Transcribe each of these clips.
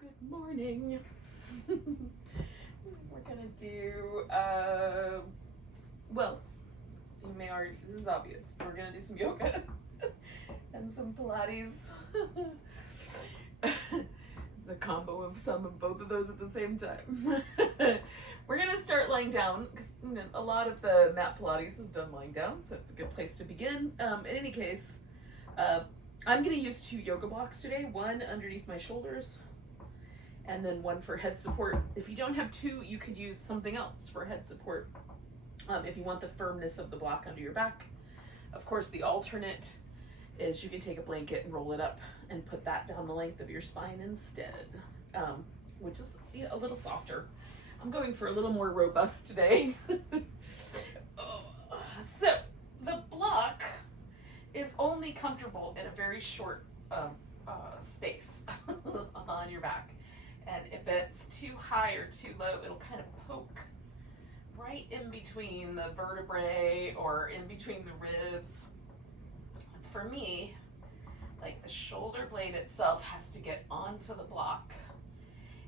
Good morning. We're gonna do, well, you may already, this is obvious, we're gonna do some yoga and some Pilates. It's a combo of some of both of those at the same time. We're gonna start lying down because a lot of the mat Pilates is done lying down, so it's a good place to begin. In any case, I'm gonna use 2 yoga blocks today, one underneath my shoulders and then one for head support. If you don't have 2, you could use something else for head support. If you want the firmness of the block under your back. Of course, the alternate is you can take a blanket and roll it up and put that down the length of your spine instead, which is a little softer. I'm going for a little more robust today. So the block is only comfortable in a very short space on your back. And if it's too high or too low, it'll kind of poke right in between the vertebrae or in between the ribs. For me, like the shoulder blade itself has to get onto the block,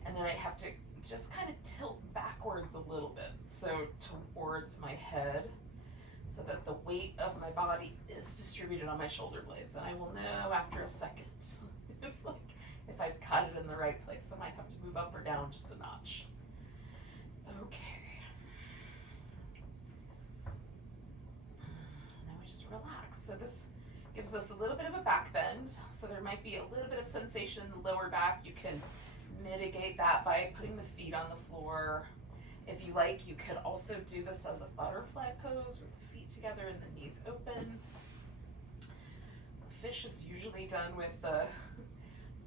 and then I have to just kind of tilt backwards a little bit, so towards my head, so that the weight of my body is distributed on my shoulder blades. And I will know after a second if I've got it in the right place. I might have to move up or down just a notch. Okay. And then we just relax. So this gives us a little bit of a back bend. So there might be a little bit of sensation in the lower back. You can mitigate that by putting the feet on the floor. If you like, you could also do this as a butterfly pose with the feet together and the knees open. Fish is usually done with the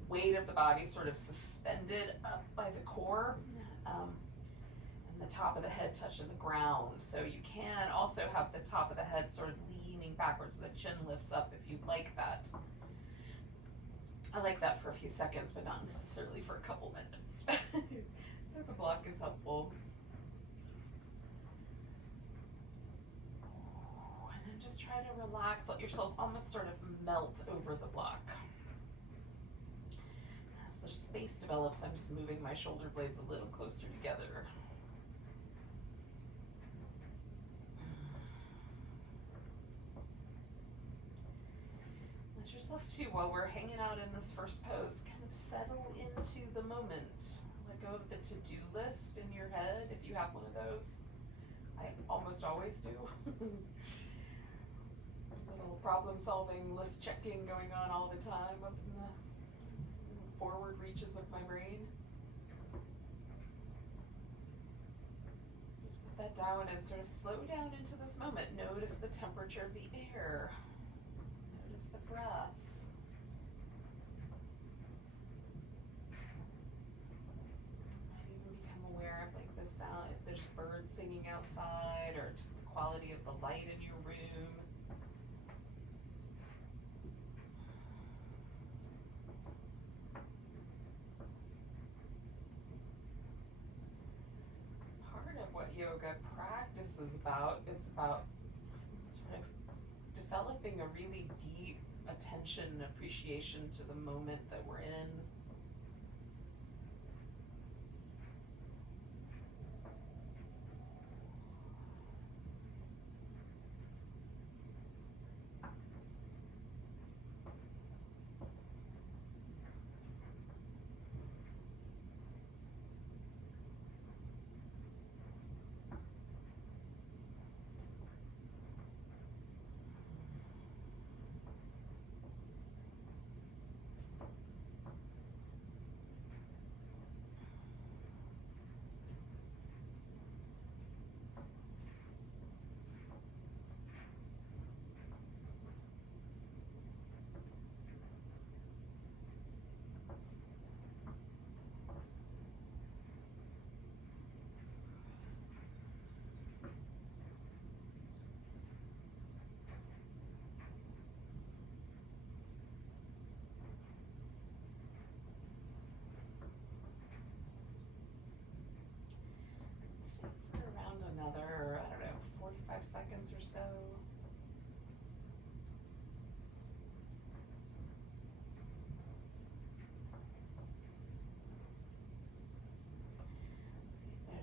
weight of the body sort of suspended up by the core, and the top of the head touching the ground. So you can also have the top of the head sort of leaning backwards so the chin lifts up if you'd like that. I like that for a few seconds, but not necessarily for a couple minutes. So the block is helpful. And then just try to relax, let yourself almost sort of melt over the block. As the space develops, I'm just moving my shoulder blades a little closer together. Let yourself too, while we're hanging out in this first pose, kind of settle into the moment. Let go of the to-do list in your head if you have one of those. I almost always do. Little problem-solving, list checking going on all the time up in the forward reaches of my brain. Just put that down and sort of slow down into this moment. Notice the temperature of the air. Notice the breath. Might even become aware of like the sound, if there's birds singing outside, or just the quality of the light in your room. Part of what yoga practice is about sort of developing a really deep attention and appreciation to the moment that we're in. Stay for around another, 45 seconds or so.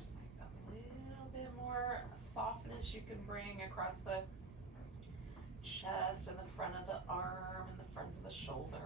there's like a little bit more softness you can bring across the chest and the front of the arm and the front of the shoulder.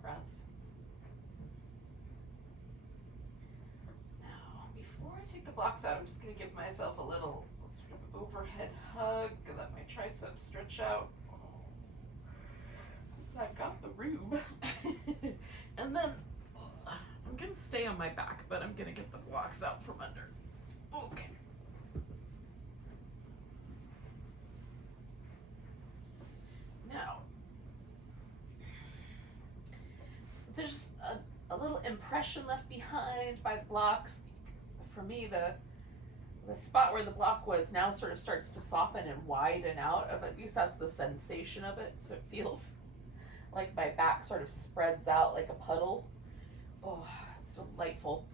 Breath. Now, before I take the blocks out, I'm just going to give myself a little sort of overhead hug and let my triceps stretch out. Since I've got the room. And then I'm going to stay on my back, but I'm going to get the blocks out from under. Okay. Now, there's a little impression left behind by the blocks. For me, the spot where the block was now sort of starts to soften and widen out. At least that's the sensation of it. So it feels like my back sort of spreads out like a puddle. Oh, it's delightful.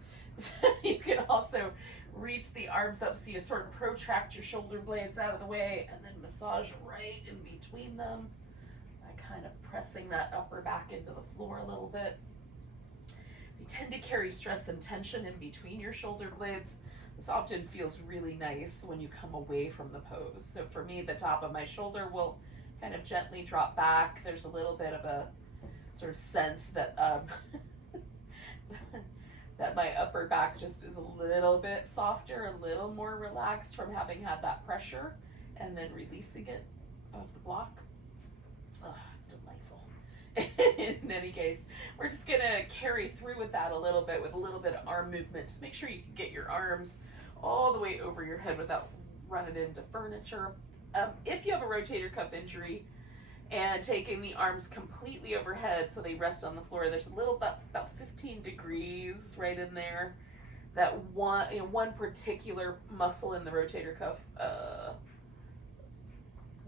You can also reach the arms up so you sort of protract your shoulder blades out of the way and then massage right in between them. Kind of pressing that upper back into the floor a little bit. You tend to carry stress and tension in between your shoulder blades. This often feels really nice when you come away from the pose. So for me, the top of my shoulder will kind of gently drop back. There's a little bit of a sort of sense that that my upper back just is a little bit softer, a little more relaxed from having had that pressure and then releasing it of the block. Oh, it's delightful. In any case, we're just gonna carry through with that a little bit with a little bit of arm movement. Just make sure you can get your arms all the way over your head without running into furniture. If you have a rotator cuff injury and taking the arms completely overhead so they rest on the floor, there's a little about 15 degrees right in there. That one particular muscle in the rotator cuff,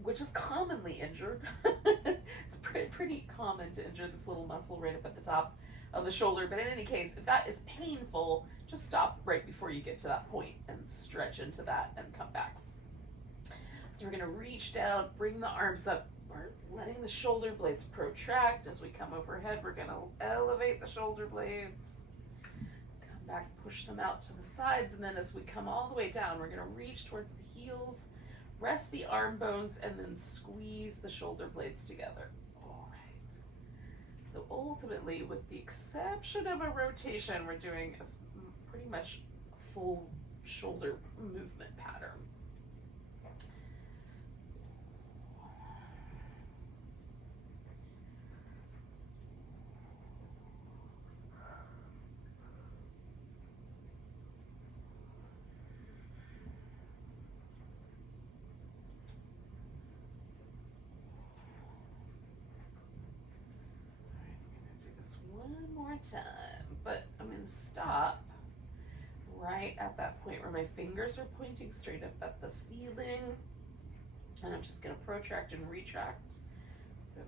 which is commonly injured. It's pretty common to injure this little muscle right up at the top of the shoulder. But in any case, if that is painful, just stop right before you get to that point and stretch into that and come back. So we're gonna reach down, bring the arms up. We're letting the shoulder blades protract. As we come overhead, we're gonna elevate the shoulder blades. Come back, push them out to the sides. And then as we come all the way down, we're gonna reach towards the heels, rest the arm bones, and then squeeze the shoulder blades together. All right. So ultimately, with the exception of a rotation, we're doing a pretty much full shoulder movement pattern. One more time, but I'm going to stop right at that point where my fingers are pointing straight up at the ceiling, and I'm just going to protract and retract. So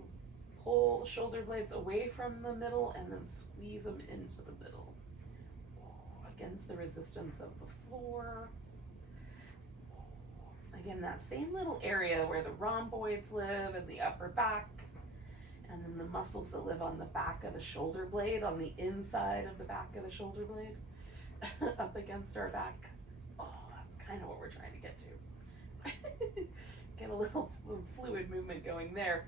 pull the shoulder blades away from the middle and then squeeze them into the middle against the resistance of the floor. Again, that same little area where the rhomboids live and the upper back, and then the muscles that live on the back of the shoulder blade, on the inside of the back of the shoulder blade, up against our back. Oh, that's kind of what we're trying to get to. Get a little fluid movement going there.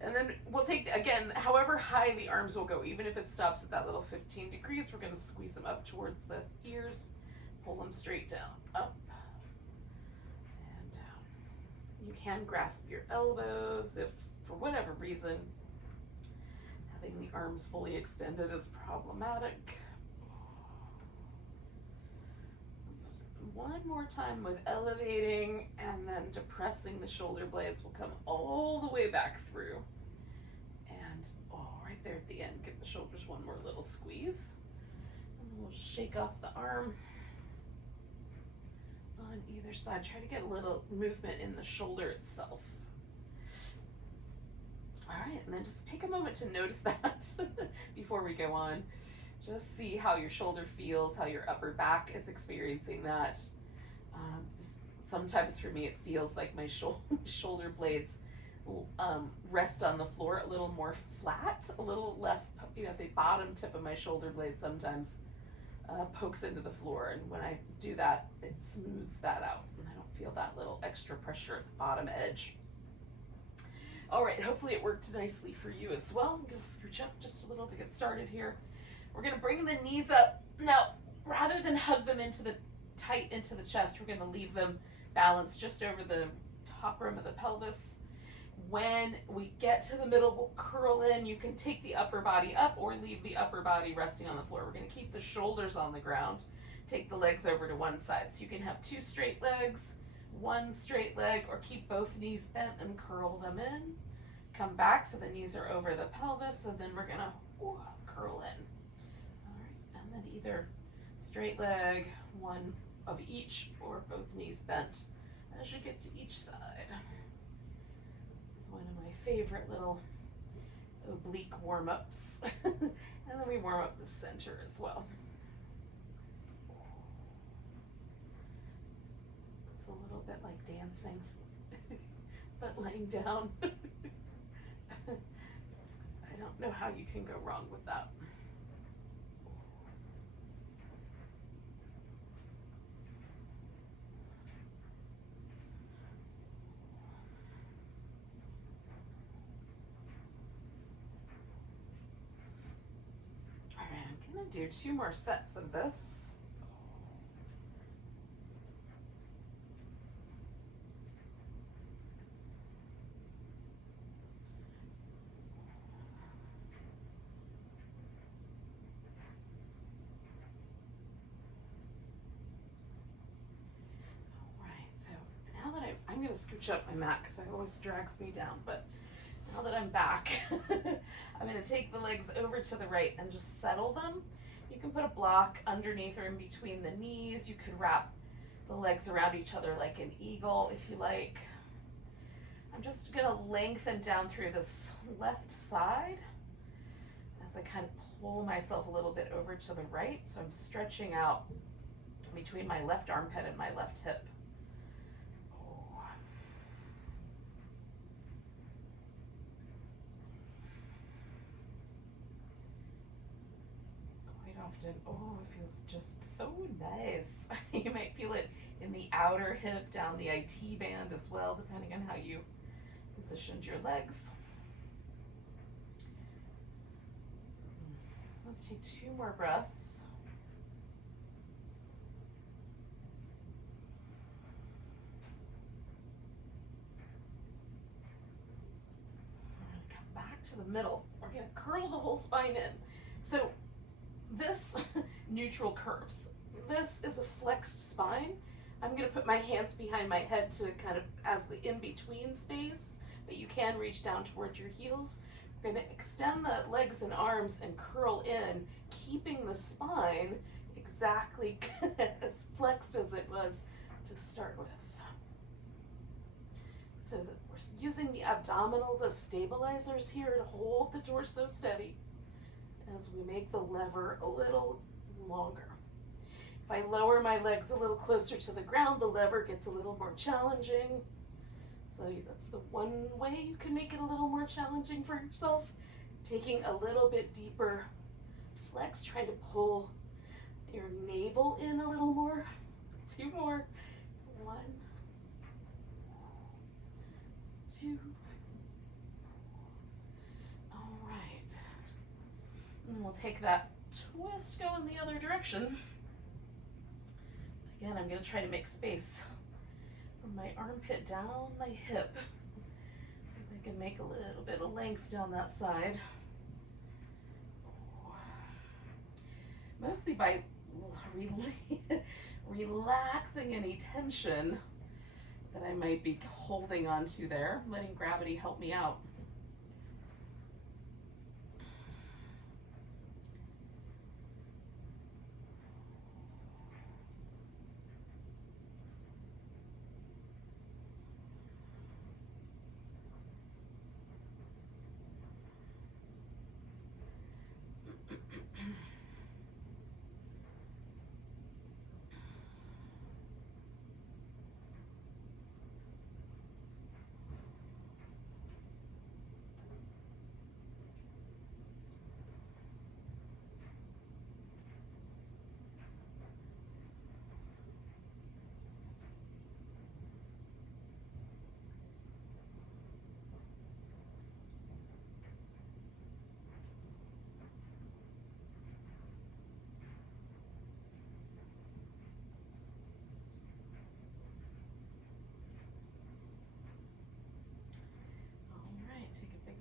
And then we'll take, again, however high the arms will go, even if it stops at that little 15 degrees, we're going to squeeze them up towards the ears, pull them straight down, up and down. You can grasp your elbows if, for whatever reason, having the arms fully extended is problematic. One more time with elevating and then depressing the shoulder blades. Will come all the way back through. And the shoulders one more little squeeze. And we'll shake off the arm on either side. Try to get a little movement in the shoulder itself. All right, and then just take a moment to notice that before we go on. Just see how your shoulder feels, how your upper back is experiencing that. Just sometimes for me it feels like my shoulder blades rest on the floor a little more flat, a little less, the bottom tip of my shoulder blade sometimes pokes into the floor, and when I do that, it smooths that out, and I don't feel that little extra pressure at the bottom edge. All right, hopefully it worked nicely for you as well. I'm gonna scooch up just a little to get started here. We're gonna bring the knees up. Now, rather than hug them tight into the chest, we're gonna leave them balanced just over the top rim of the pelvis. When we get to the middle, we'll curl in. You can take the upper body up or leave the upper body resting on the floor. We're gonna keep the shoulders on the ground. Take the legs over to one side. So you can have 2 straight legs, 1 straight leg, or keep both knees bent and curl them in. Come back so the knees are over the pelvis, and then we're gonna curl in. All right, and then either straight leg, 1 of each, or both knees bent as you get to each side. This is one of my favorite little oblique warm-ups. And then we warm up the center as well. It's a little bit like dancing, but laying down. I don't know how you can go wrong with that. All right, I'm gonna do 2 more sets of this. I'm going to scooch up my mat because it always drags me down, but now that I'm back, I'm going to take the legs over to the right and just settle them. You can put a block underneath or in between the knees. You could wrap the legs around each other like an eagle if you like. I'm just going to lengthen down through this left side as I kind of pull myself a little bit over to the right. So I'm stretching out between my left armpit and my left hip. Often, it feels just so nice. You might feel it in the outer hip, down the IT band as well, depending on how you positioned your legs. Let's take 2 more breaths. Come back to the middle. We're going to curl the whole spine in. So this neutral curves. This is a flexed spine. I'm going to put my hands behind my head to kind of as the in-between space, but you can reach down towards your heels. We're going to extend the legs and arms and curl in, keeping the spine exactly as flexed as it was to start with. So that we're using the abdominals as stabilizers here to hold the torso steady as we make the lever a little longer. If I lower my legs a little closer to the ground, the lever gets a little more challenging. So that's the one way you can make it a little more challenging for yourself. Taking a little bit deeper flex, trying to pull your navel in a little more. 2 more. 1, 2. All right. And we'll take that twist, go in the other direction. Again, I'm going to try to make space from my armpit down my hip. See if I can make a little bit of length down that side. Mostly by relaxing any tension that I might be holding onto there, letting gravity help me out.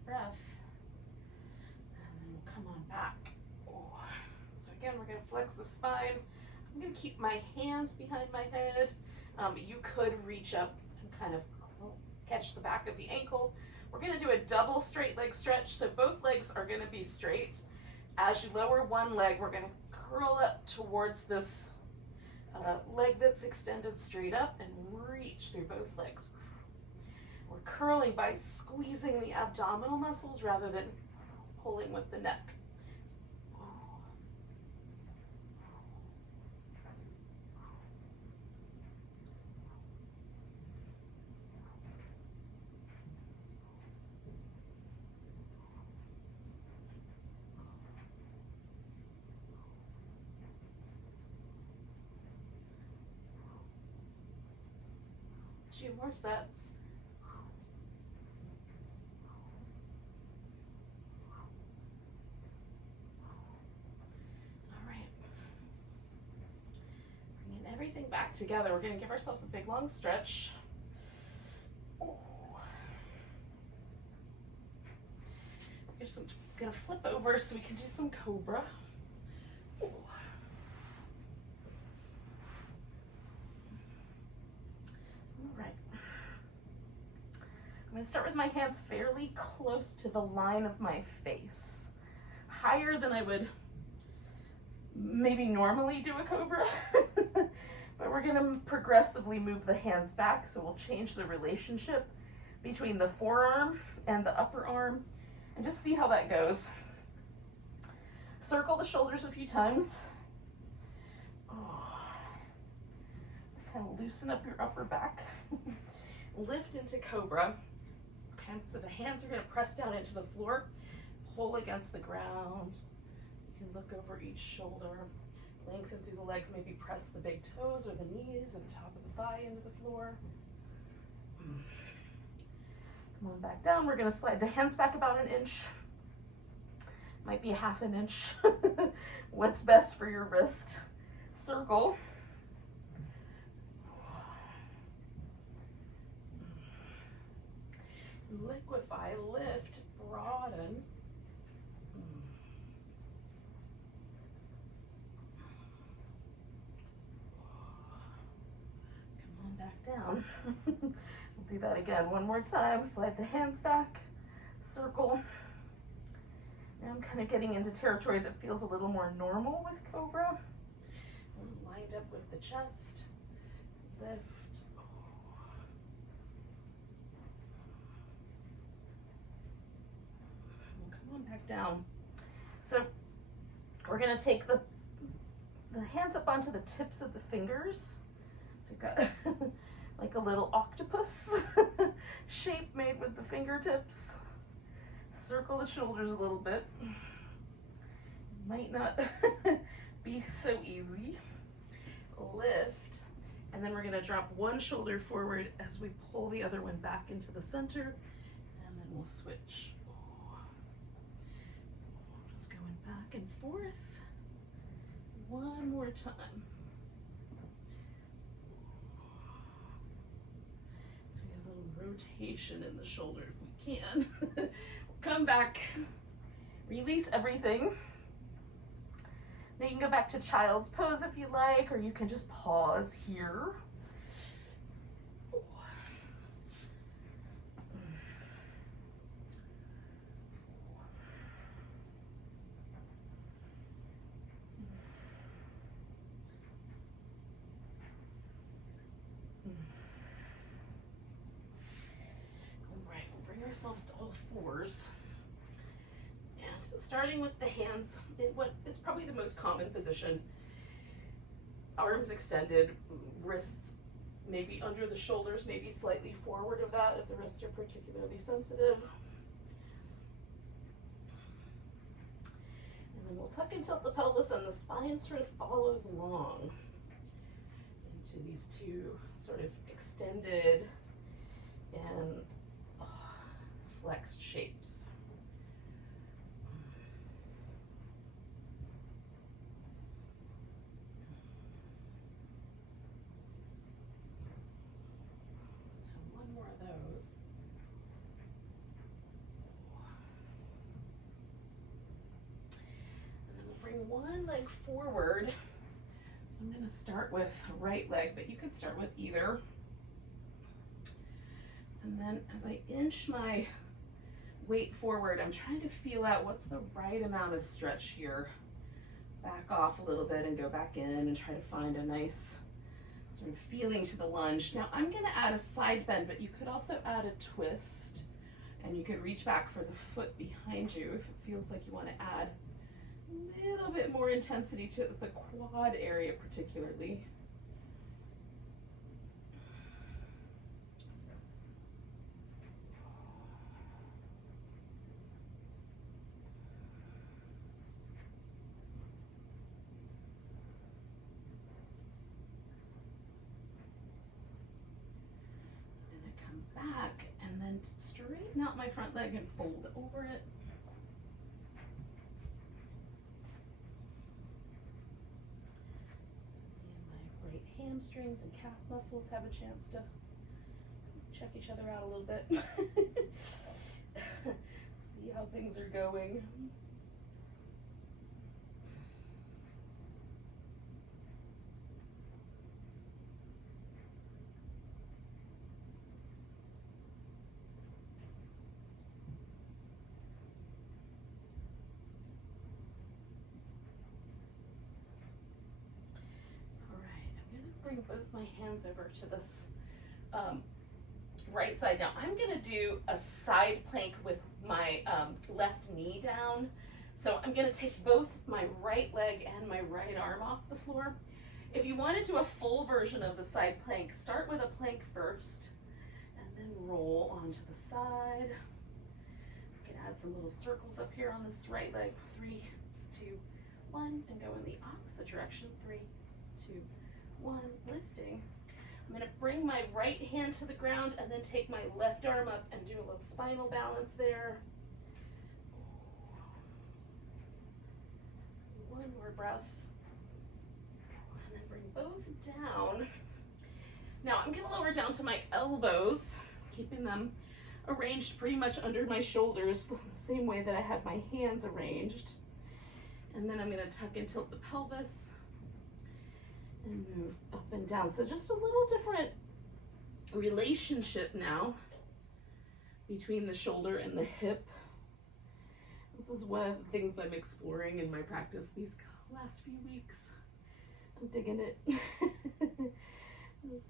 breath. And then we'll come on back. Oh. So again, we're going to flex the spine. I'm going to keep my hands behind my head. You could reach up and kind of catch the back of the ankle. We're going to do a double straight leg stretch. So both legs are going to be straight. As you lower one leg, we're going to curl up towards this leg that's extended straight up and reach through both legs. We're curling by squeezing the abdominal muscles rather than pulling with the neck. Two more sets. All right. Bringing everything back together. We're going to give ourselves a big long stretch. We're just going to flip over so we can do some cobra. I'm going to start with my hands fairly close to the line of my face, higher than I would maybe normally do a cobra, but we're going to progressively move the hands back, so we'll change the relationship between the forearm and the upper arm, and just see how that goes. Circle the shoulders a few times. Kind of loosen up your upper back. Lift into cobra. Okay, so the hands are going to press down into the floor, pull against the ground. You can look over each shoulder, lengthen through the legs, maybe press the big toes or the knees or the top of the thigh into the floor. Come on back down. We're going to slide the hands back about an inch. Might be half an inch. What's best for your wrist? Circle. Liquefy, lift, broaden. Come on back down. We'll do that again one more time. Slide the hands back, circle. Now I'm kind of getting into territory that feels a little more normal with cobra. Lined up with the chest. Lift. Back down. So we're going to take the hands up onto the tips of the fingers. So you've got like a little octopus shape made with the fingertips. Circle the shoulders a little bit. Might not be so easy. Lift, and then we're going to drop one shoulder forward as we pull the other one back into the center, and then we'll switch. Back and forth. One more time. So we get a little rotation in the shoulder if we can. We'll come back, release everything. Now you can go back to child's pose if you like, or you can just pause here. Ourselves to all fours, and starting with the hands in what is probably the most common position. Arms extended, wrists maybe under the shoulders, maybe slightly forward of that if the wrists are particularly sensitive. And then we'll tuck and tilt the pelvis, and the spine sort of follows along into these two sort of extended and flexed shapes. So one more of those. one leg forward. So I'm going to start with right leg, but you could start with either. And then as I inch my weight forward, I'm trying to feel out what's the right amount of stretch here. Back off a little bit and go back in and try to find a nice sort of feeling to the lunge. Now I'm going to add a side bend, but you could also add a twist, and you could reach back for the foot behind you if it feels like you want to add a little bit more intensity to the quad area particularly. Back and then straighten out my front leg and fold over it. So me and my right hamstrings and calf muscles have a chance to check each other out a little bit. See how things are going. Bring both my hands over to this right side. Now I'm going to do a side plank with my left knee down. So I'm going to take both my right leg and my right arm off the floor. If you want to do a full version of the side plank, start with a plank first and then roll onto the side. You can add some little circles up here on this right leg. 3, 2, 1, and go in the opposite direction. 3, 2, 1, lifting. I'm going to bring my right hand to the ground and then take my left arm up and do a little spinal balance there. One more breath. And then bring both down. Now I'm going to lower down to my elbows, keeping them arranged pretty much under my shoulders, the same way that I had my hands arranged. And then I'm going to tuck and tilt the pelvis and move up and down. So just a little different relationship now between the shoulder and the hip. This is one of the things I'm exploring in my practice these last few weeks. I'm digging it.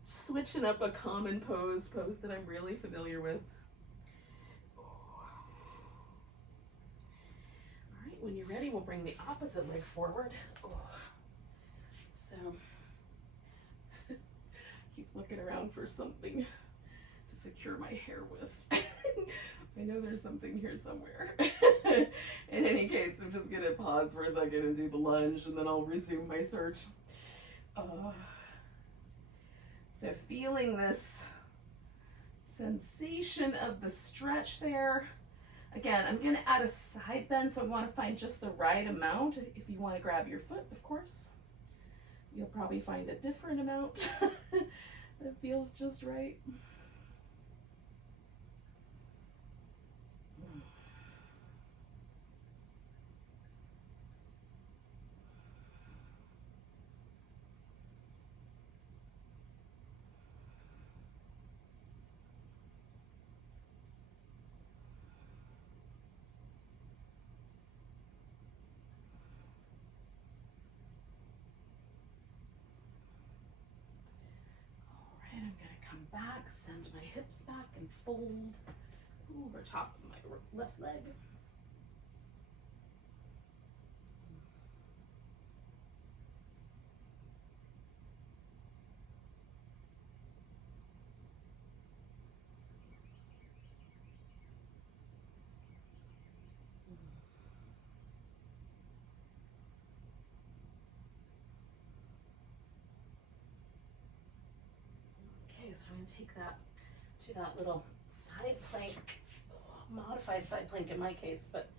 Switching up a common pose that I'm really familiar with. All right, when you're ready, we'll bring the opposite leg forward. So keep looking around for something to secure my hair with. I know there's something here somewhere. In any case, I'm just gonna pause for a second and do the lunge, and then I'll resume my search. So feeling this sensation of the stretch there. Again, I'm gonna add a side bend, so I wanna find just the right amount. If you wanna grab your foot, of course. You'll probably find a different amount that feels just right. Back, send my hips back and fold over top of my left leg. Okay, so I'm going to take that to that little side plank, modified side plank in my case, but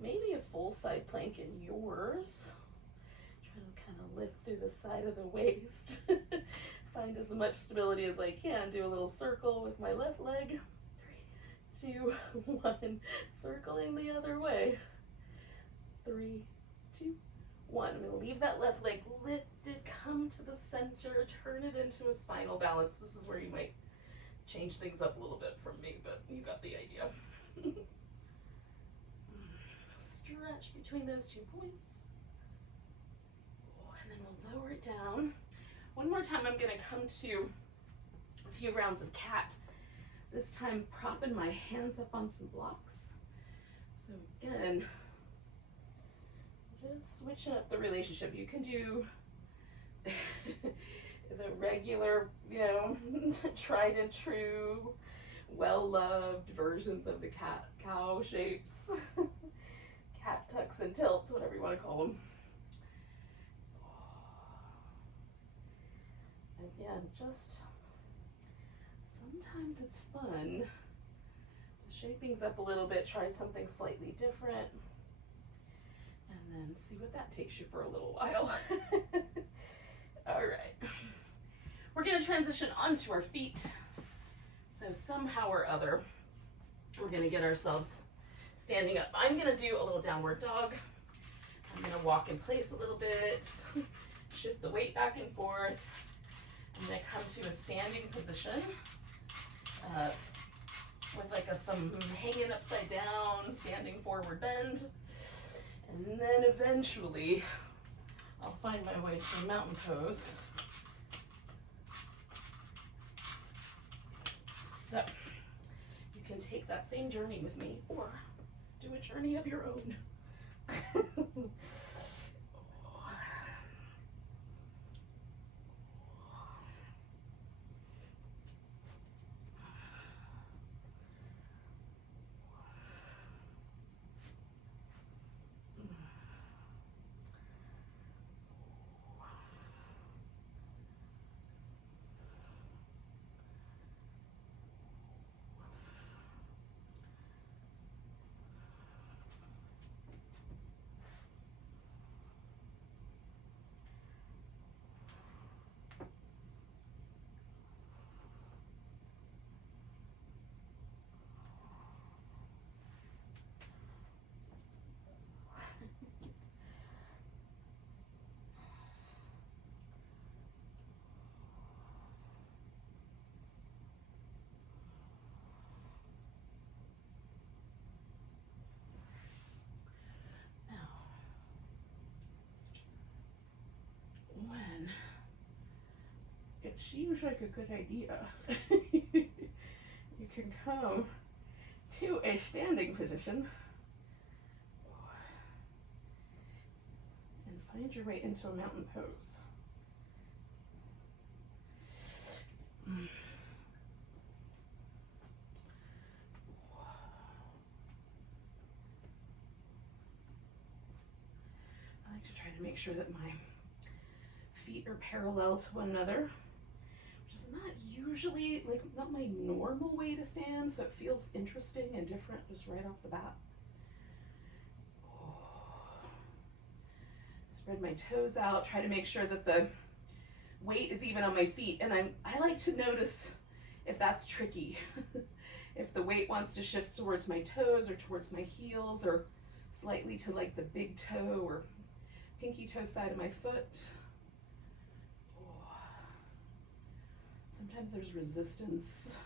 maybe a full side plank in yours. Trying to kind of lift through the side of the waist. Find as much stability as I can. Do a little circle with my left leg. 3, 2, 1. Circling the other way. 3, 2, 1. I'm going to leave that left leg lifted, come to the center, turn it into a spinal balance. This is where you might change things up a little bit from me, but you got the idea. Stretch between those 2 points. And then we'll lower it down. One more time, I'm going to come to a few rounds of cat. This time, propping my hands up on some blocks. So again, just switching up the relationship. You can do the regular, you know, tried and true, well-loved versions of the cat-cow shapes. Cat tucks and tilts, whatever you want to call them. Again, just sometimes it's fun to shake things up a little bit, try something slightly different, and then see what that takes you for a little while. All right. We're going to transition onto our feet. So somehow or other, we're going to get ourselves standing up. I'm going to do a little downward dog. I'm going to walk in place a little bit, shift the weight back and forth. I'm going to come to a standing position with like some hanging upside down, standing forward bend. And then eventually I'll find my way to a mountain pose. So you can take that same journey with me or do a journey of your own. When it seems like a good idea, you can come to a standing position and find your way into a mountain pose. I like to try to make sure that my feet are parallel to one another, which is not usually, like, not my normal way to stand, so it feels interesting and different just right off the bat. Spread my toes out, try to make sure that the weight is even on my feet, and I like to notice if that's tricky. If the weight wants to shift towards my toes or towards my heels or slightly to like the big toe or pinky toe side of my foot. Sometimes there's resistance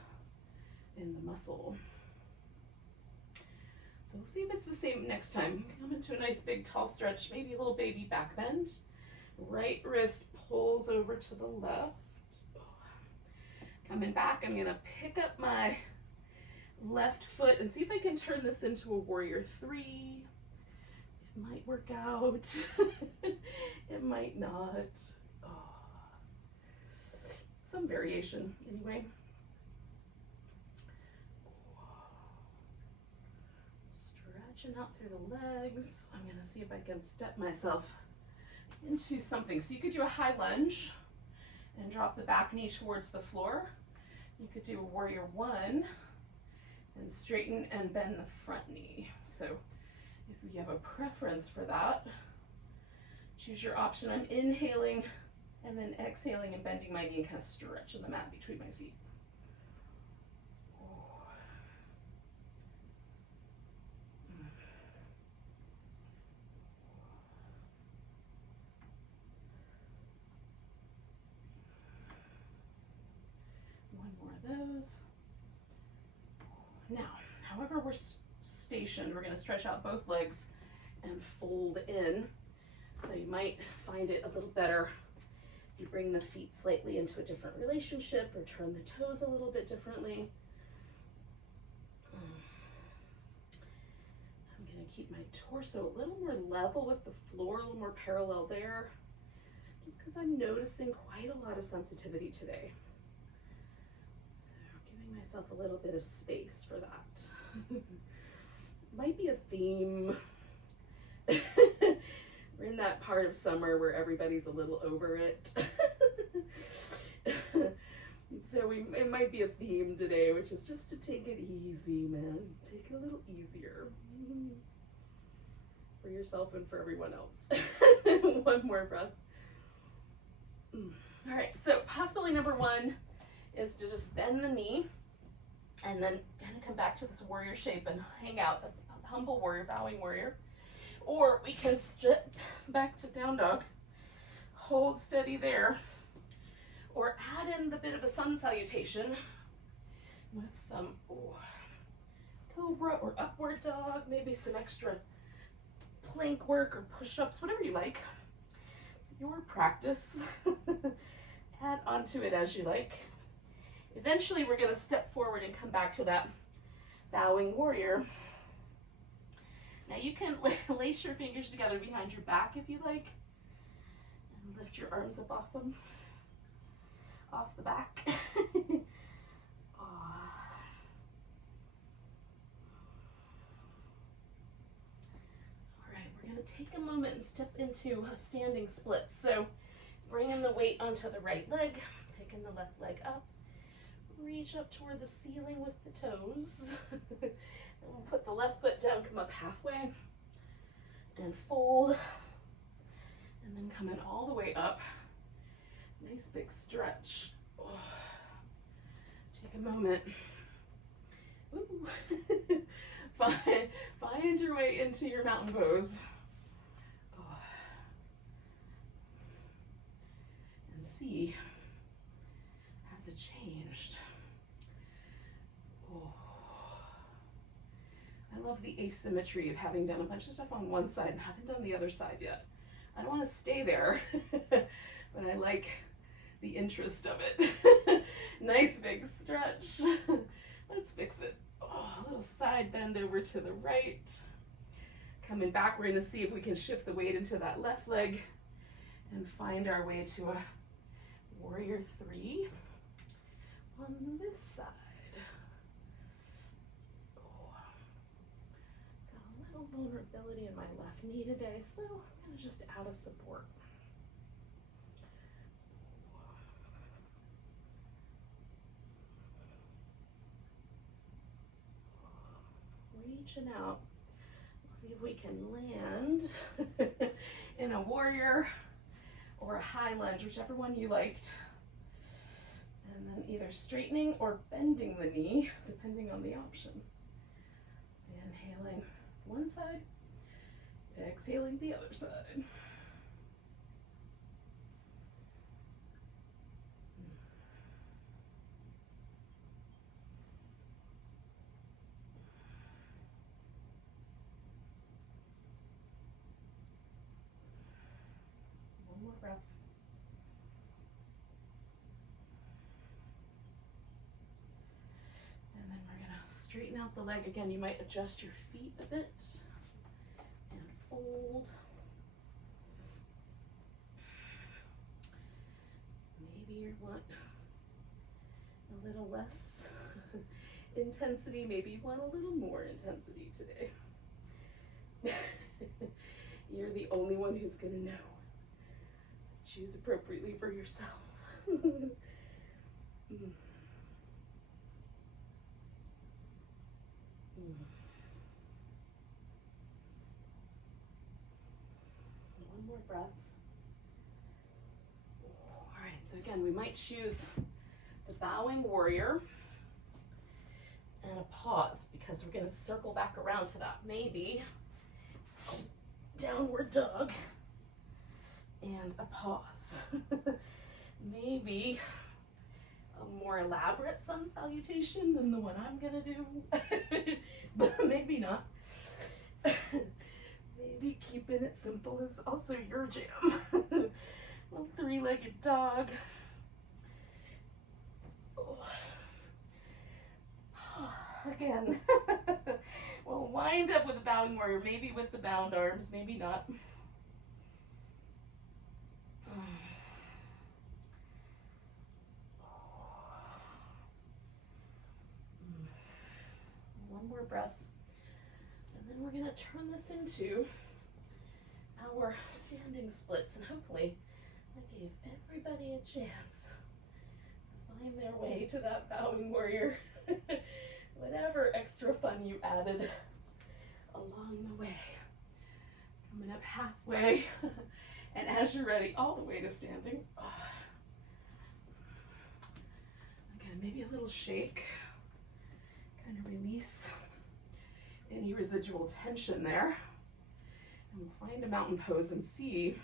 in the muscle. So we'll see if it's the same next time. Come into a nice big tall stretch, maybe a little baby back bend. Right wrist pulls over to the left. Coming back, I'm gonna pick up my left foot and see if I can turn this into a warrior 3. It might work out. It might not. Some variation anyway. Stretching out through the legs. I'm gonna see if I can step myself into something. So you could do a high lunge and drop the back knee towards the floor. You could do a warrior 1 and straighten and bend the front knee. So if you have a preference for that, choose your option. I'm inhaling and then exhaling and bending my knee and kind of stretching the mat between my feet. toes. Now, however we're stationed, we're going to stretch out both legs and fold in. So you might find it a little better if you bring the feet slightly into a different relationship or turn the toes a little bit differently. I'm going to keep my torso a little more level with the floor, a little more parallel there, just because I'm noticing quite a lot of sensitivity today. So giving myself a little bit of space for that. Might be a theme. We're in that part of summer where everybody's a little over it. So it might be a theme today, which is just to take it easy, man. Take it a little easier. For yourself and for everyone else. One more breath. All right, so possibility number one is to just bend the knee and then kind of come back to this warrior shape and hang out. That's humble warrior, bowing warrior. Or we can strip back to down dog, hold steady there, or add in the bit of a sun salutation with some cobra or upward dog, maybe some extra plank work or push-ups, whatever you like. It's your practice. Add onto it as you like. Eventually we're going to step forward and come back to that bowing warrior. Now you can lace your fingers together behind your back if you like, and lift your arms up off the back. All right, we're going to take a moment and step into a standing split. So bringing the weight onto the right leg, picking the left leg up, reach up toward the ceiling with the toes. And we'll put the left foot down, come up halfway, and fold, and then come in all the way up. Nice big stretch. Take a moment. Ooh. Find your way into your mountain pose. And see, has it changed? I love the asymmetry of having done a bunch of stuff on one side and haven't done the other side yet. I don't want to stay there, but I like the interest of it. Nice big stretch. Let's fix it. A little side bend over to the right. Coming back, we're going to see if we can shift the weight into that left leg and find our way to a warrior three on this side. Vulnerability in my left knee today, so I'm going to just add a support. Reaching out. We'll see if we can land in a warrior or a high lunge, whichever one you liked. And then either straightening or bending the knee, depending on the option. Inhaling one side, exhaling the other side. One more breath. And then we're going to straighten out the leg. Again, you might adjust your feet a bit and fold. Maybe you want a little less intensity. Maybe you want a little more intensity today. You're the only one who's going to know. So choose appropriately for yourself. One more breath. All right, so again, we might choose the bowing warrior and a pause because we're going to circle back around to that. Maybe downward dog and a pause. Maybe a more elaborate sun salutation than the one I'm gonna do, but maybe not. Maybe keeping it simple is also your jam. Little three-legged dog. Again, we'll wind up with a bowing warrior, maybe with the bound arms, maybe not. One more breath, and then we're gonna turn this into our standing splits, and hopefully I gave everybody a chance to find their way to that bowing warrior. Whatever extra fun you added along the way. Coming up halfway, and as you're ready, all the way to standing. Again, maybe a little shake, kind of release any residual tension there. And we'll find a mountain pose and see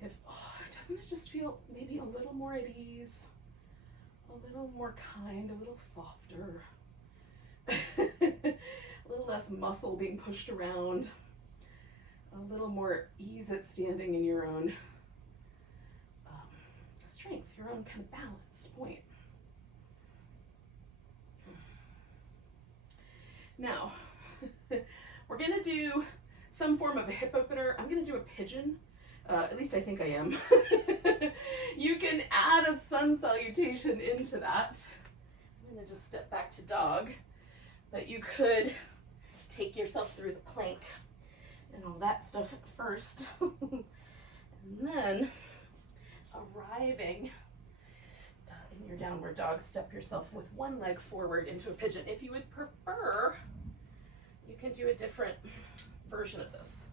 if, doesn't it just feel maybe a little more at ease? A little more kind, a little softer, a little less muscle being pushed around, a little more ease at standing in your own strength, your own kind of balance point. Now, we're gonna do some form of a hip opener. I'm gonna do a pigeon. At least I think I am. You can add a sun salutation into that. I'm gonna just step back to dog, but you could take yourself through the plank and all that stuff at first. And then arriving in your downward dog, step yourself with one leg forward into a pigeon. If you would prefer, you can do a different version of this.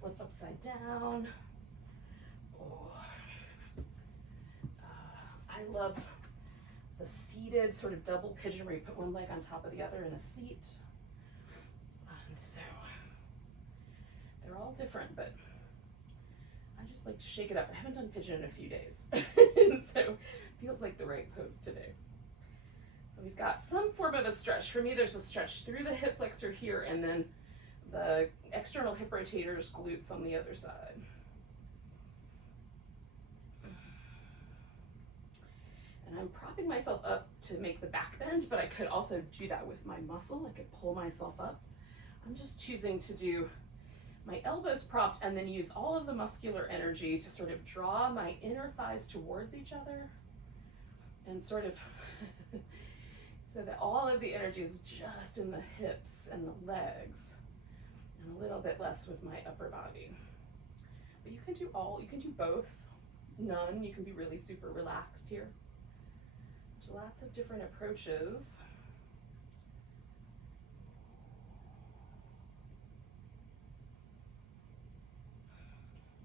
Flip upside down. I love the seated sort of double pigeon where you put one leg on top of the other in a seat. So they're all different, but I just like to shake it up. I haven't done pigeon in a few days, so it feels like the right pose today. So we've got some form of a stretch. For me, there's a stretch through the hip flexor here, and then the external hip rotators, glutes on the other side. And I'm propping myself up to make the back bend, but I could also do that with my muscle. I could pull myself up. I'm just choosing to do my elbows propped and then use all of the muscular energy to sort of draw my inner thighs towards each other and sort of so that all of the energy is just in the hips and the legs and a little bit less with my upper body. But you can do both. None, you can be really super relaxed here. There's lots of different approaches.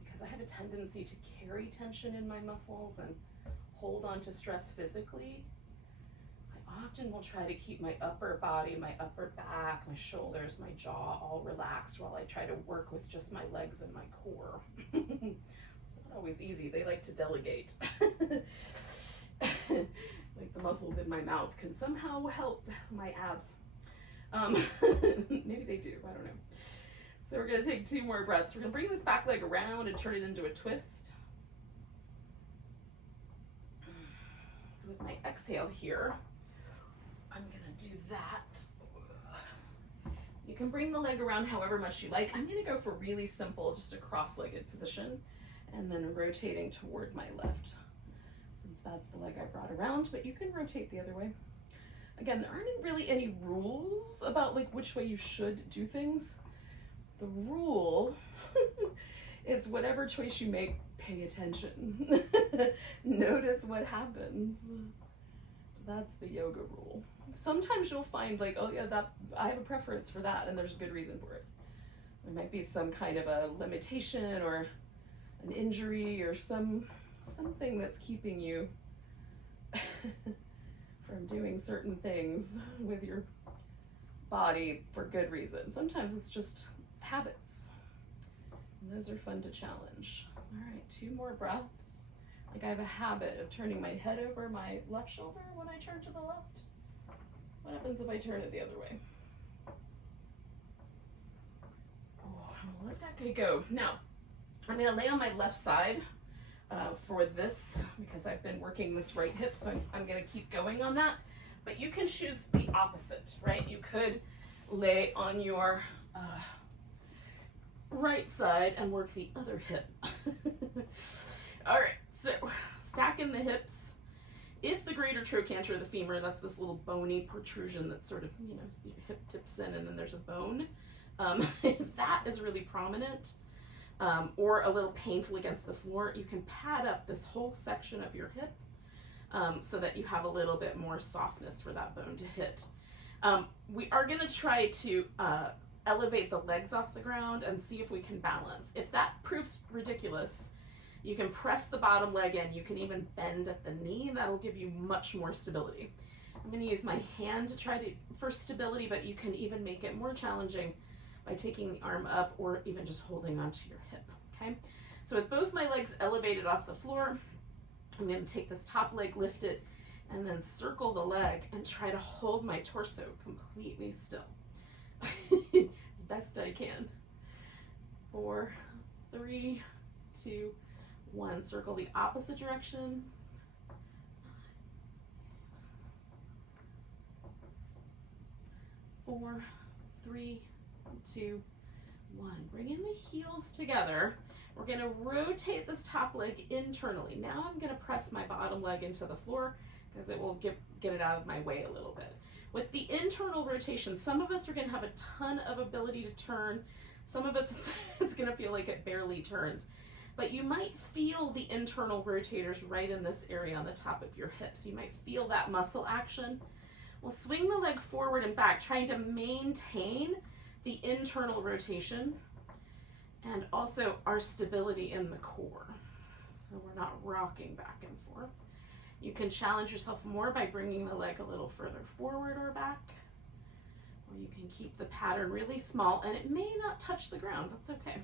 Because I have a tendency to carry tension in my muscles and hold on to stress physically, I often will try to keep my upper body, my upper back, my shoulders, my jaw all relaxed while I try to work with just my legs and my core. It's not always easy. They like to delegate. Like the muscles in my mouth can somehow help my abs. Maybe they do, I don't know. So we're gonna take 2 more breaths. We're gonna bring this back leg around and turn it into a twist. So with my exhale here, I'm gonna do that. You can bring the leg around however much you like. I'm gonna go for really simple, just a cross-legged position, and then rotating toward my left, since that's the leg I brought around, but you can rotate the other way. Again, there aren't really any rules about like which way you should do things. The rule is whatever choice you make, pay attention. Notice what happens. That's the yoga rule. Sometimes you'll find like, oh yeah, that I have a preference for that, and there's a good reason for it. There might be some kind of a limitation or an injury or something that's keeping you from doing certain things with your body for good reason. Sometimes it's just habits. And those are fun to challenge. All right, 2 more breaths. Like I have a habit of turning my head over my left shoulder when I turn to the left. What happens if I turn it the other way? Oh, I'm gonna let that guy go. Now, I'm gonna lay on my left side for this because I've been working this right hip, so I'm gonna keep going on that. But you can choose the opposite, right? You could lay on your right side and work the other hip. All right, so stacking the hips. If the greater trochanter of the femur, that's this little bony protrusion that sort of, you know, your hip tips in and then there's a bone, if that is really prominent or a little painful against the floor, you can pad up this whole section of your hip so that you have a little bit more softness for that bone to hit. We are going to try to elevate the legs off the ground and see if we can balance. If that proves ridiculous, you can press the bottom leg in. You can even bend at the knee. That'll give you much more stability. I'm going to use my hand to try to for stability, but you can even make it more challenging by taking the arm up or even just holding onto your hip. Okay. So with both my legs elevated off the floor, I'm going to take this top leg, lift it, and then circle the leg and try to hold my torso completely still as best I can. 4, 3, 2, 1. Circle the opposite direction. 4, 3, 2, 1. Bring in the heels together. We're going to rotate this top leg internally. Now I'm going to press my bottom leg into the floor because it will get it out of my way a little bit. With the internal rotation, some of us are going to have a ton of ability to turn. Some of us, it's going to feel like it barely turns. But you might feel the internal rotators right in this area on the top of your hips. You might feel that muscle action. We'll swing the leg forward and back, trying to maintain the internal rotation and also our stability in the core. So we're not rocking back and forth. You can challenge yourself more by bringing the leg a little further forward or back, or you can keep the pattern really small and it may not touch the ground. That's okay.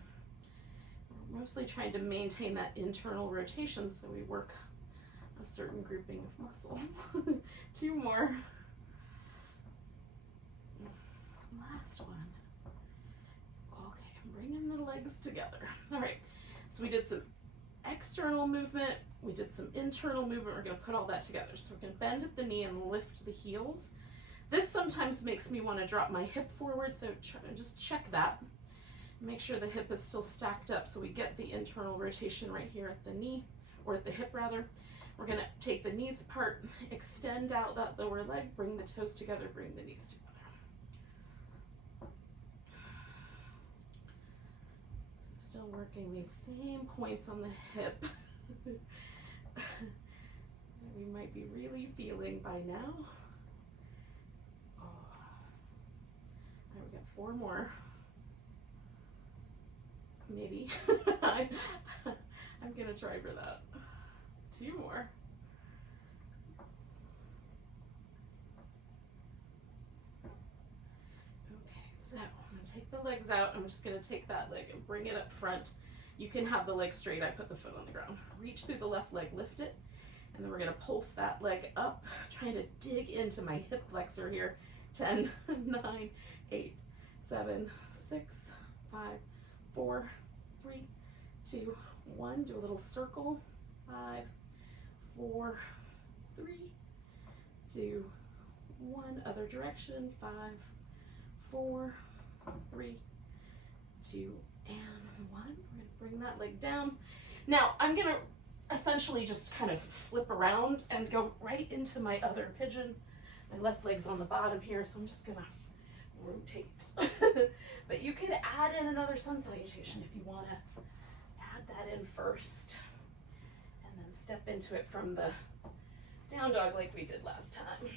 We're mostly trying to maintain that internal rotation so we work a certain grouping of muscle. 2 more. Last one. Okay, I'm bringing the legs together. All right, so we did some external movement, we did some internal movement. We're going to put all that together. So we're going to bend at the knee and lift the heels. This sometimes makes me want to drop my hip forward, so try to just check that. Make sure the hip is still stacked up so we get the internal rotation right here at the knee, or at the hip rather. We're going to take the knees apart, extend out that lower leg, bring the toes together, bring the knees together. So still working these same points on the hip. We might be really feeling by now. Oh. All right, we got 4 more. Maybe. I'm gonna try for that. 2 more. Okay, so I'm gonna take the legs out. I'm just gonna take that leg and bring it up front. You can have the leg straight. I put the foot on the ground. Reach through the left leg, lift it, and then we're gonna pulse that leg up, trying to dig into my hip flexor here. 10, 9, 8, 7, 6, 5, 4, 3, 2, 1. Do a little circle. 5, 4, 3, 2, 1. Other direction. 5, 4, 3, 2, and 1. We're going to bring that leg down. Now, I'm going to essentially just kind of flip around and go right into my other pigeon. My left leg's on the bottom here, so I'm just going to rotate. But you can add in another sun salutation if you want to add that in first and then step into it from the down dog like we did last time.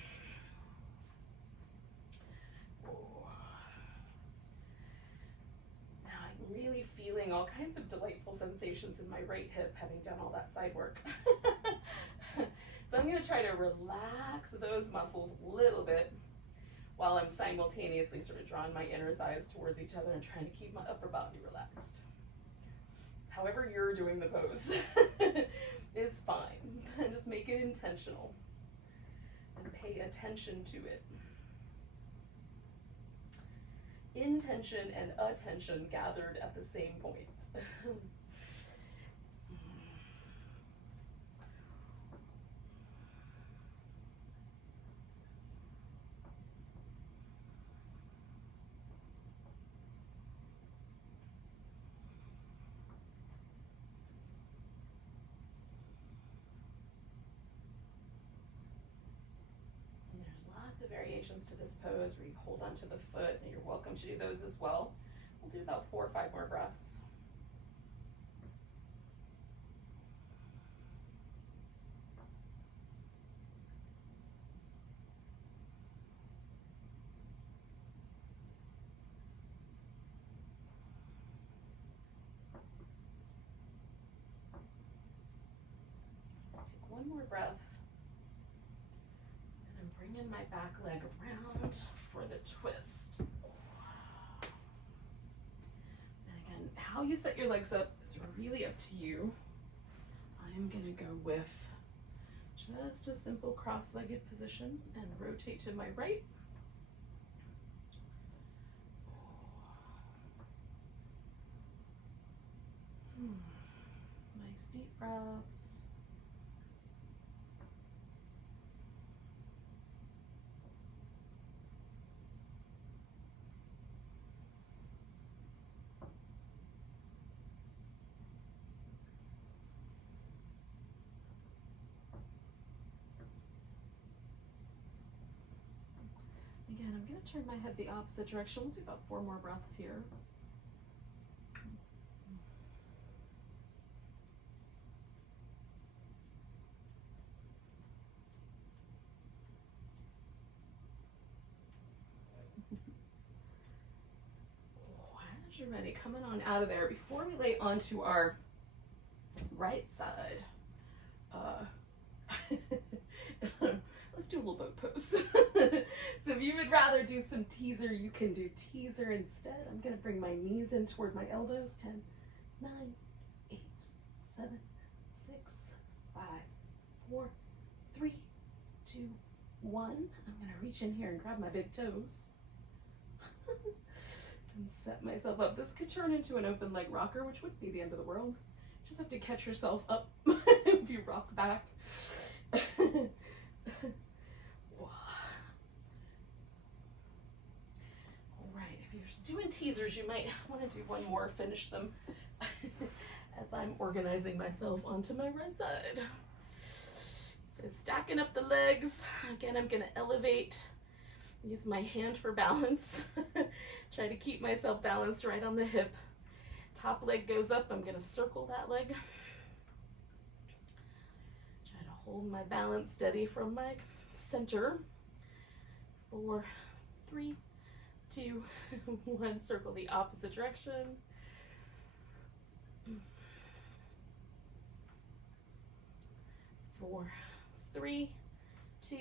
Now I'm really feeling all kinds of delightful sensations in my right hip having done all that side work. So I'm going to try to relax those muscles a little bit while I'm simultaneously sort of drawing my inner thighs towards each other and trying to keep my upper body relaxed. However you're doing the pose is fine. Just make it intentional and pay attention to it. Intention and attention gathered at the same point. Variations to this pose where you hold onto the foot, and you're welcome to do those as well. We'll do about 4 or 5 more breaths. Take one more breath. Bringing my back leg around for the twist. And again, how you set your legs up is really up to you. I'm gonna go with just a simple cross-legged position and rotate to my right. Nice deep breaths. Again, I'm going to turn my head the opposite direction. We'll do about 4 more breaths here. As you're ready, coming on out of there. Before we lay onto our right side, let's do a little boat pose. So if you would rather do some teaser, you can do teaser instead. I'm going to bring my knees in toward my elbows. 10, 9, 8, 7, 6, 5, 4, 3, 2, 1. I'm going to reach in here and grab my big toes and set myself up. This could turn into an open leg rocker, which wouldn't be the end of the world. You just have to catch yourself up if you rock back. Doing teasers, you might want to do one more, finish them as I'm organizing myself onto my right side. So stacking up the legs. Again, I'm going to elevate, use my hand for balance. Try to keep myself balanced right on the hip. Top leg goes up, I'm going to circle that leg. Try to hold my balance steady from my center. 4, 3, 2, 1, circle the opposite direction. 4, 3, 2,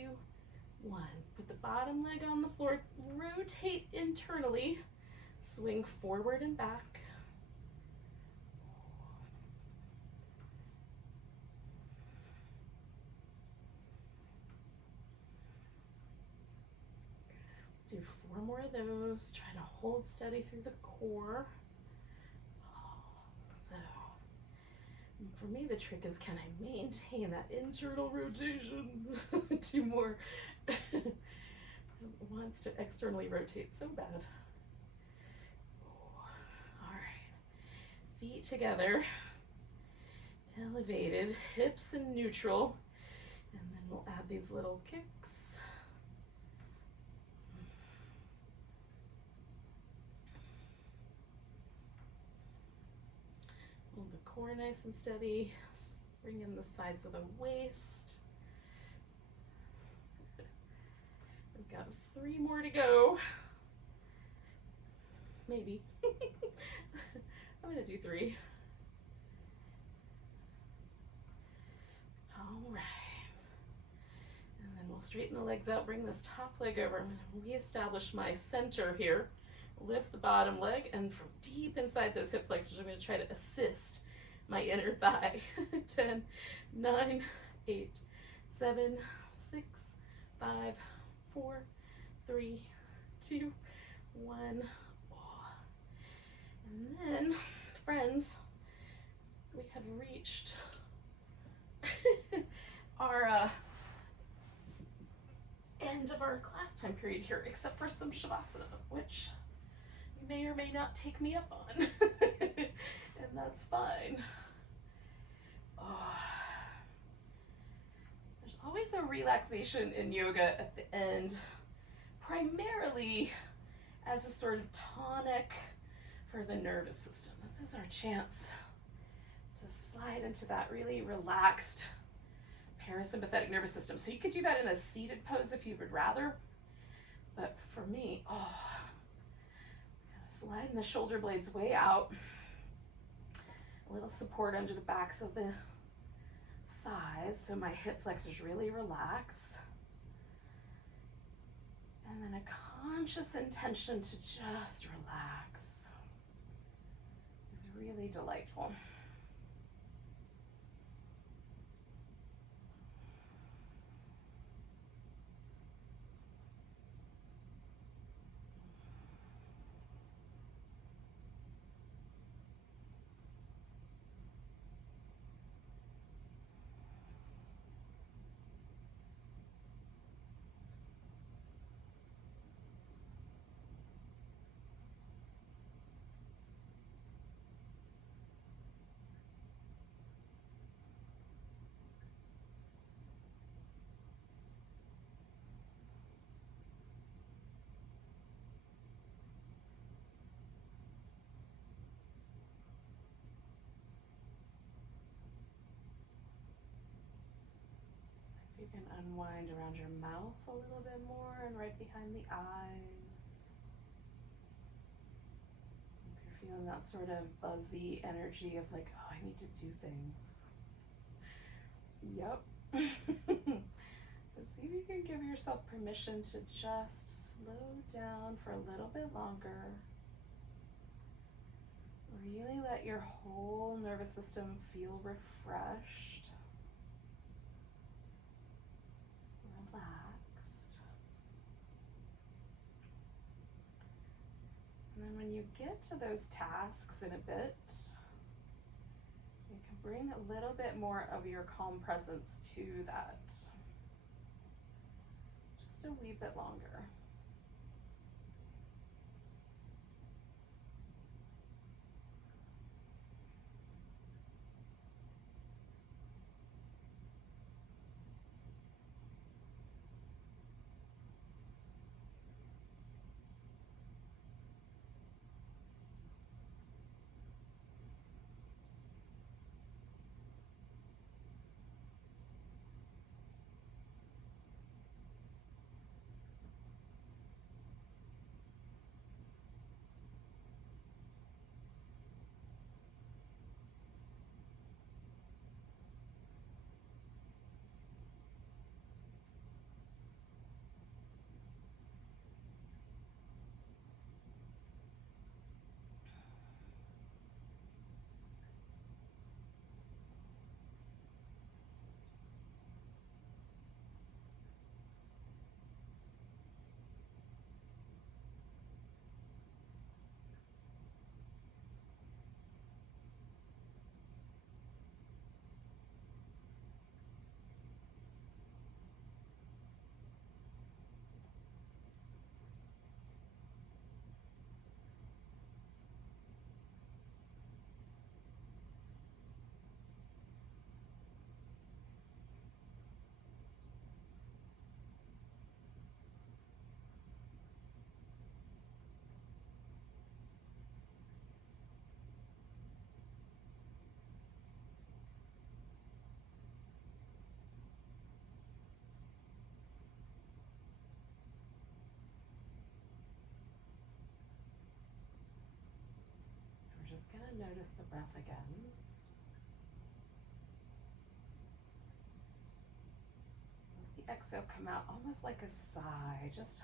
1. Put the bottom leg on the floor, rotate internally, swing forward and back. Do 4 more of those. Try to hold steady through the core. So, for me, the trick is, can I maintain that internal rotation? 2 more. It wants to externally rotate so bad. All right. Feet together. Elevated. Hips in neutral. And then we'll add these little kicks. Hold the core nice and steady. Bring in the sides of the waist. We've got 3 more to go. Maybe. I'm going to do 3. All right. And then we'll straighten the legs out, bring this top leg over. I'm going to reestablish my center here. Lift the bottom leg, and from deep inside those hip flexors, I'm going to try to assist my inner thigh. 10, 9, 8, 7, 6, 5, 4, 3, 2, 1. And then, friends, we have reached our end of our class time period here, except for some Shavasana, which you may or may not take me up on. And that's fine. There's always a relaxation in yoga at the end, primarily as a sort of tonic for the nervous system. This is our chance to slide into that really relaxed parasympathetic nervous system. So you could do that in a seated pose if you would rather, but for me, sliding the shoulder blades way out, a little support under the backs of the thighs so my hip flexors really relax, and then a conscious intention to just relax is really delightful. You can unwind around your mouth a little bit more and right behind the eyes. If you're feeling that sort of buzzy energy of like, oh, I need to do things. Yep. But see if you can give yourself permission to just slow down for a little bit longer. Really let your whole nervous system feel refreshed. Relaxed. And then when you get to those tasks in a bit, you can bring a little bit more of your calm presence to that. Just a wee bit longer. Just going to notice the breath again. Let the exhale come out almost like a sigh, just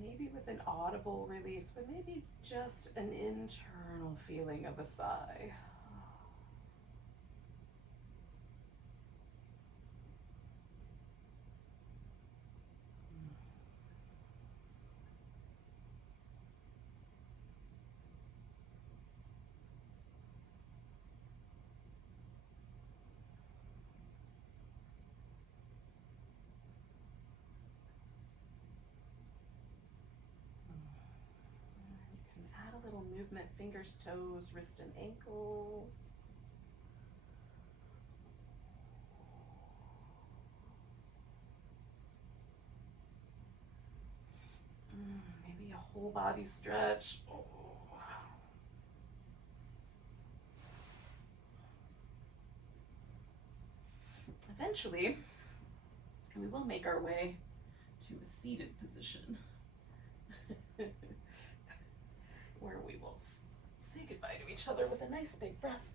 maybe with an audible release, but maybe just an internal feeling of a sigh. Add a little movement, fingers, toes, wrists, and ankles. Maybe a whole body stretch. Eventually, we will make our way to a seated position where we will say goodbye to each other with a nice big breath.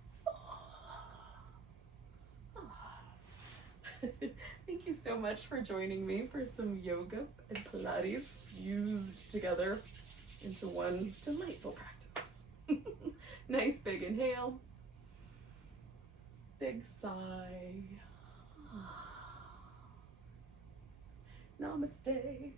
Thank you so much for joining me for some yoga and Pilates fused together into one delightful practice. Nice big inhale, big sigh. Namaste.